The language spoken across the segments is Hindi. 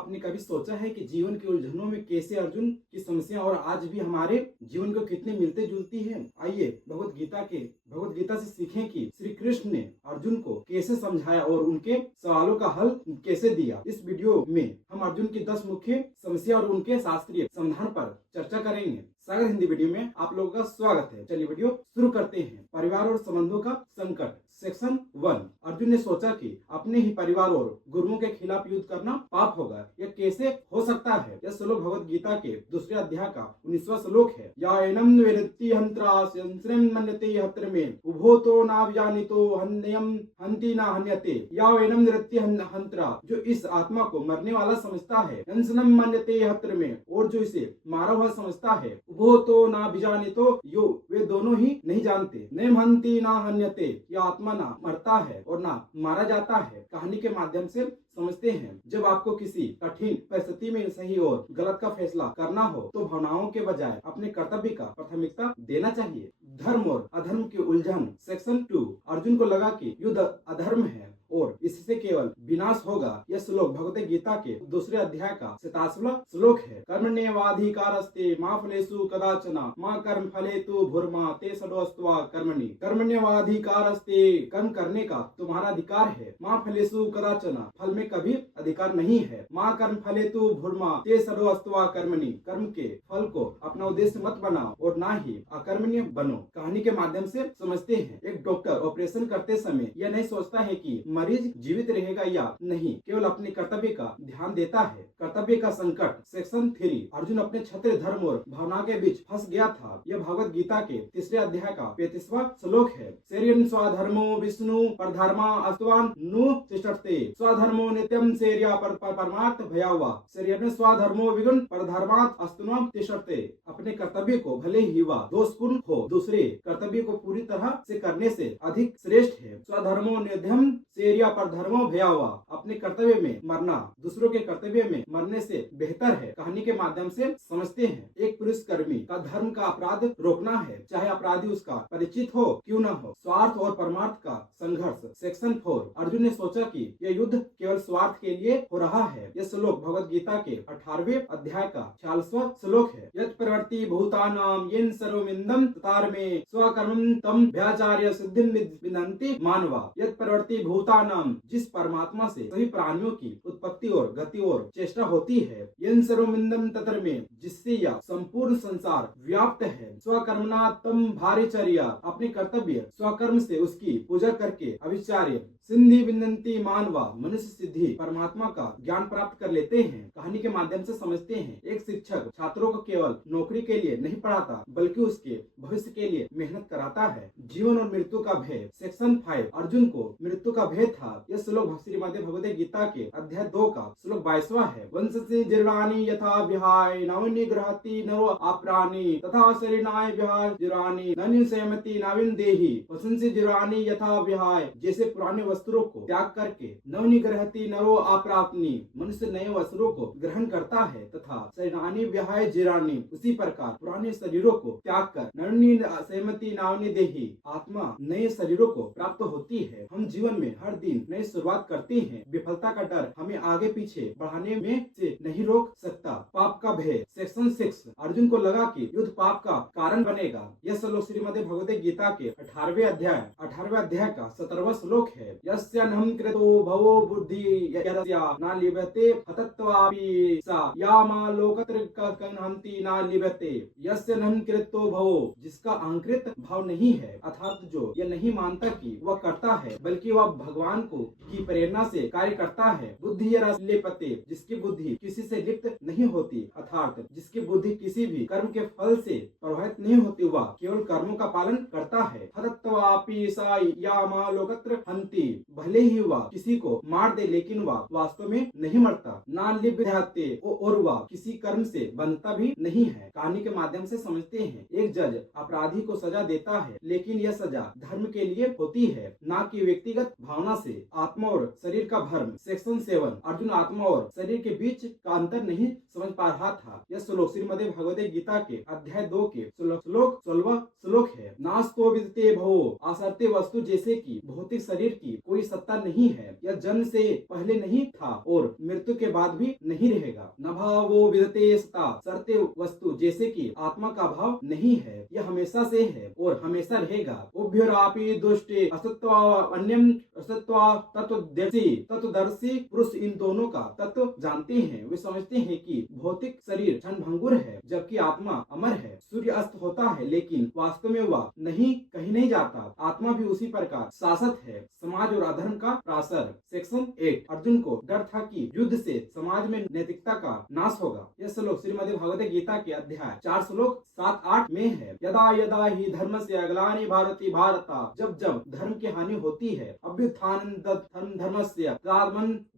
आपने कभी सोचा है कि जीवन की उलझनों में कैसे अर्जुन की समस्या और आज भी हमारे जीवन को कितने मिलते जुलती है? आइए भगवत गीता से सीखें कि श्री कृष्ण ने अर्जुन को कैसे समझाया और उनके सवालों का हल कैसे दिया। इस वीडियो में हम अर्जुन की 10 मुख्य समस्या और उनके शास्त्रीय समाधान पर चर्चा करेंगे। सागर हिंदी वीडियो में आप लोगों का स्वागत है। चलिए वीडियो शुरू करते हैं। परिवार और संबंधों का संकट, सेक्शन 1। अर्जुन ने सोचा कि अपने ही परिवार और गुरुओं के खिलाफ युद्ध करना पाप होगा। यह कैसे हो सकता है? यह श्लोक भगवत गीता के दूसरे अध्याय का 19वां श्लोक है। या एनम वेत्ति हंत्रास्यं मन्यते हत्र में उभो तो नाभिजानितो हन्यम हन्ति न हन्यते। या एनम वेत्ति हंत्रा, जो इस आत्मा को मरने वाला समझता है, हंसनम मन्यते हत्र में, और जो इसे मारा हुआ समझता है, उभो तो नाभिजानितो, यो वे दोनों ही नहीं जानते। नैम हन्ति न हन्यते, यह आत्मा ना मरता है और ना मारा जाता है। कहानी के माध्यम से समझते हैं, जब आपको किसी कठिन परिस्थिति में सही और गलत का फैसला करना हो तो भावनाओं के बजाय अपने कर्तव्य का प्राथमिकता देना चाहिए। धर्म और अधर्म की उलझन, सेक्शन 2। अर्जुन को लगा कि युद्ध अधर्म है और इससे केवल विनाश होगा। यह श्लोक भगवत गीता के दूसरे अध्याय का 27वां श्लोक है। कर्मण्येवाधिकारस्ते मा फलेषु कदाचन मा कर्म फलेतु भूर्मा ते षडोस्त्वा कर्मणि। कर्मण्येवाधिकारस्ते, कर्म करने का तुम्हारा अधिकार है। मा फलेषु कदाचन, फल में कभी अधिकार नहीं है। मा कर्म फलेतु भूर्मा ते षडोस्त्वा कर्मणि, कर्म के फल को अपना उद्देश्य मत बनाओ और ना ही अकर्मण्य बनो। कहानी के माध्यम से समझते हैं, एक डॉक्टर ऑपरेशन करते समय यह नहीं सोचता है कि मरीज जीवित रहेगा या नहीं, केवल अपने कर्तव्य का ध्यान देता है। कर्तव्य का संकट, सेक्शन 3। अर्जुन अपने क्षत्रिय धर्म और भावना के बीच फंस गया था। यह भगवत गीता के तीसरे अध्याय का 35वां श्लोक है। शरीरं स्वधर्मो विष्णु परधर्मा अस्तवान नु तिष्ठते। स्वधर्मो नित्यम शर्या परमार्थ भयावा। शरीर स्वधर्मो विगुण परधर्मात् अस्तुनम तिष्ठते। अपने कर्तव्य को भले ही वह दोषपूर्ण हो, दूसरे कर्तव्य को पूरी तरह से करने से अधिक श्रेष्ठ है। स्वधर्मो नित्यम शर्या परधर्मो भयावा। अपने कर्तव्य में मरना दूसरों के कर्तव्य में मरने से बेहतर है। कहानी के माध्यम से समझते हैं, एक पुलिस कर्मी का धर्म का अपराध रोकना है, चाहे अपराधी उसका परिचित हो क्यों न हो। स्वार्थ और परमार्थ का संघर्ष, सेक्शन 4। अर्जुन ने सोचा कि यह युद्ध केवल स्वार्थ के लिए हो रहा है। यह श्लोक भगवत गीता के 18वें अध्याय का 46वां श्लोक है। यत् प्रवर्ति भूतानां येन सर्वमिदं ततारमे स्वकर्मं तम भयाचार्य सिद्धिं विनन्ति मानवा। यत् प्रवर्ति भूतानां, जिस परमात्मा से सभी प्राणियों की उत्पत्ति और गति और चेष्टा होती है, येन सर्वमिदं ततर्मे, जिससे यह संपूर्ण संसार व्याप्त है, स्वकर्मणा तम भारिचर्या, अपने कर्तव्य स्वकर्म से उसकी पूजा करके अविचार्य सिद्धि विनंती मानवा, मनुष्य सिद्धि परमात्मा का ज्ञान प्राप्त कर लेते हैं। कहानी के माध्यम से समझते हैं, एक शिक्षक छात्रों को केवल नौकरी के लिए नहीं पढ़ाता बल्कि उसके भविष्य के लिए मेहनत कराता है। जीवन और मृत्यु का भय, सेक्शन 5। अर्जुन को मृत्यु का भय था। यह श्लोक श्रीमद् भगवत गीता के अध्याय 2 का श्लोक 22वां है। वंशसे जीर्णानि यथा विहाय नवनि गृहति नरो अप्राणि तथा शरीराय विहाय जीर्णानि ननि संयमति नवीन देहि। वंशसे जीर्णानि यथा विहाय, जैसे पुराने वस्त्रों को त्याग करके नवनि गृहति नरो अप्राप्नि, मनुष्य नए वस्त्रों को ग्रहण करता है, तथा शरीरानि विहाय जीर्णानि, उसी प्रकार पुराने शरीरों को त्याग कर नवनि संयमति नवीन देहि, आत्मा नए शरीरों को प्राप्त होती है। हम जीवन में हर दिन नई शुरुआत करते हैं। विफलता का डर हमें आगे पीछे बढ़ाने में से नहीं रोक सकता। पाप का भय, सेक्शन 6। अर्जुन को लगा कि युद्ध पाप का कारण बनेगा। यह श्लोक श्रीमद् भगवत गीता के 18वें अध्याय का 17वां श्लोक है। यस्य नहं कृतो भवो बुद्धि यस्य न लिभते हतत्वापि सा या मा लोकत्र हन्ति न लिभते। यस्य नहं कृतो भवो, जिसका अहंकृत भाव नहीं है, अर्थात जो यह नहीं मानता कि वह करता है बल्कि वह भगवान को की प्रेरणा से कार्य करता है। बुद्धि लिपते, जिसकी बुद्धि किसी से लिप्त नहीं होती, अर्थात जिसकी बुद्धि किसी भी कर्म के फल से प्रभावित नहीं होती, वह केवल कर्मों का पालन करता है। हतत्वापि सा या मा लोकत्र हन्ति, भले ही वह किसी को मार दे लेकिन वह वास्तव में नहीं मरता। ना लिभते, और वह किसी कर्म से बंधता भी नहीं है। कहानी के माध्यम से समझते हैं, एक जज अपराधी को सजा देता है, लेकिन यह सजा धर्म के लिए होती है, ना कि व्यक्तिगत भावना धारणा से आत्मा और शरीर का भ्रम। सेक्शन 7, अर्जुन आत्मा और शरीर के बीच का अंतर नहीं समझ पा रहा था। यह श्लोक श्रीमद् भगवद गीता के अध्याय 2 के श्लोक 16 श्लोक है। नास्तो विदते भवो आसरते वस्तु, जैसे कि भौतिक शरीर की कोई सत्ता नहीं है। यह जन्म से पहले नहीं था और मृत्यु के बाद भी नहीं रहेगा। न भावो विदते सता सरते वस्तु, जैसे कि आत्मा का भाव नहीं है। यह हमेशा से है और हमेशा रहेगा। उभ्यरापि दुष्टे असत्व अन्यम असत्व तत्वदर्शी पुरुष इन दोनों का तत्व जानते हैं। वे समझते हैं कि भौतिक शरीर क्षणभंगुर है, जबकि आत्मा अमर है। सूर्य अस्त होता है, लेकिन वास्तव में वह कहीं नहीं जाता। आत्मा भी उसी प्रकार शाश्वत है। समाज और अधर्म का प्रासर। सेक्शन 8, अर्जुन को डर था कि युद्ध से समाज में नैतिकता का नाश होगा। यह श्लोक श्रीमद् भगवद गीता के अध्याय 4 श्लोक 7-8 में है। यदा यदा ही धर्म से अग्लानि भारती भारता, जब जब धर्म की हानि होती है, अभ्युत्थान धर्म से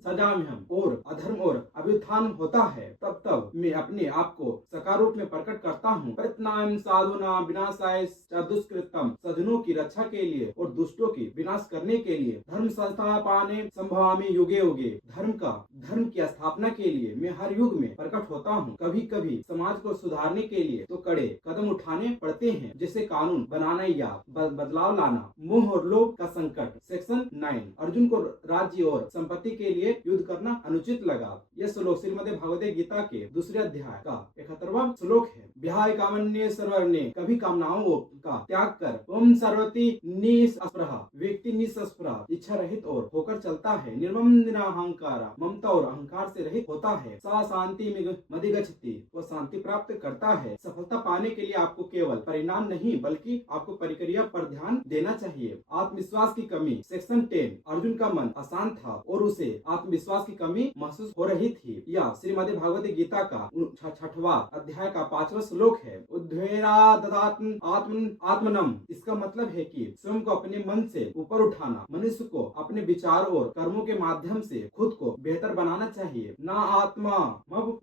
सजाम्यहम, और अधर्म और अभ्युत्थान होता है, तब तब मैं अपने आप को सकार रूप में प्रकट करता हूँ। परित्नाम साधुना विनाशाय च दुष्कृतम, सज्जनों की रक्षा के लिए और दुष्टों की विनाश करने के लिए धर्म संस्थापने संभवामि युगे युगे, धर्म की स्थापना के लिए मैं हर युग में प्रकट होता हूँ। कभी कभी समाज को सुधारने के लिए तो कड़े कदम उठाने पड़ते हैं, जैसे कानून बनाना या बदलाव लाना। मोह और लोभ का संकट। सेक्शन 9, अर्जुन को राज्य और संपत्ति के लिए युद्ध करना अनुचित लगा। यह श्लोक श्रीमद् भगवद गीता के दूसरे अध्याय का 71वां श्लोक है। विहाय कामन्ये सर्वर्णे, कभी कामनाओं का त्याग कर ओम सर्वति निस्पृहा, व्यक्ति निस्पृहा इच्छा रहित और होकर चलता है। निर्मम निराहंकारा, ममता और अहंकार से रहित होता है। सा शांति मधिगच्छति, वो शांति प्राप्त करता है। सफलता पाने के लिए आपको केवल परिणाम नहीं बल्कि आपको प्रक्रिया पर ध्यान देना चाहिए। आत्मविश्वास की कमी। सेक्शन 10, अर्जुन का मन अशांत था और उसे आत्मविश्वास की कमी महसूस हो रही थी। यह श्रीमद् भगवद गीता का 6वां अध्याय का 5वां श्लोक है। उद्वेरा ददात्म आत्मनम, इसका मतलब है कि स्वयं को अपने मन से ऊपर उठाना। मनुष्य को अपने विचार और कर्मों के माध्यम से खुद को बेहतर बनाना चाहिए। ना आत्मा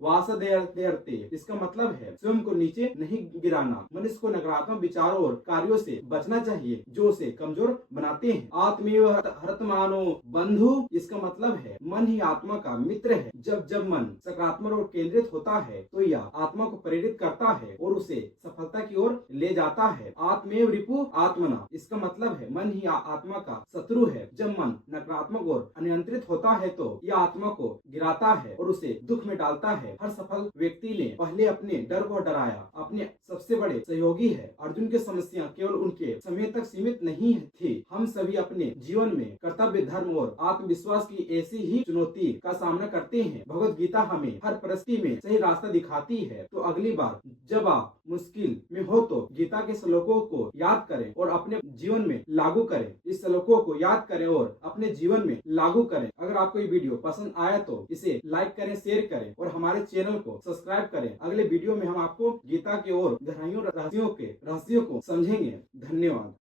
वासदेयर्ते, इसका मतलब है स्वयं को नीचे नहीं गिराना। मनुष्य को नकारात्मक विचारों और कार्यों से बचना चाहिए जो उसे कमजोर बनाते हैं। आत्मेव हरतमानो बंधु, इसका मतलब है मन ही आत्मा का मित्र है। जब जब मन सकारात्मक और केंद्रित होता है तो यह आत्मा को प्रेरित करता है और उसे सफलता की ओर ले जाता है। आत्मेव रिपु आत्मना, इसका मतलब है मन ही आत्मा का शत्रु है। जब मन नकारात्मक और अनियंत्रित होता है तो यह आत्मा को गिराता है और उसे दुख में डालता है। हर सफल व्यक्ति ने पहले अपने डर को डराया। अपने सबसे बड़े सहयोगी है। अर्जुन की समस्या केवल उनके समय तक सीमित नहीं थी। हम सभी अपने जीवन में कर्तव्य, धर्म और आत्मविश्वास की ऐसी ही चुनौती का सामना करते हैं। भगवत गीता हमें हर परिस्थिति में सही रास्ता दिखाती है। तो अगली बार जब आप मुश्किल में हो तो गीता के श्लोकों को याद करें और अपने जीवन में लागू करें। इस श्लोकों को याद करें और अपने जीवन में लागू करें। अगर आपको ये वीडियो पसंद आया तो इसे लाइक करें, शेयर करें और हमारे चैनल को सब्सक्राइब करें। अगले वीडियो में हम आपको गीता के और गहराइयों रहस्यों को समझेंगे। धन्यवाद।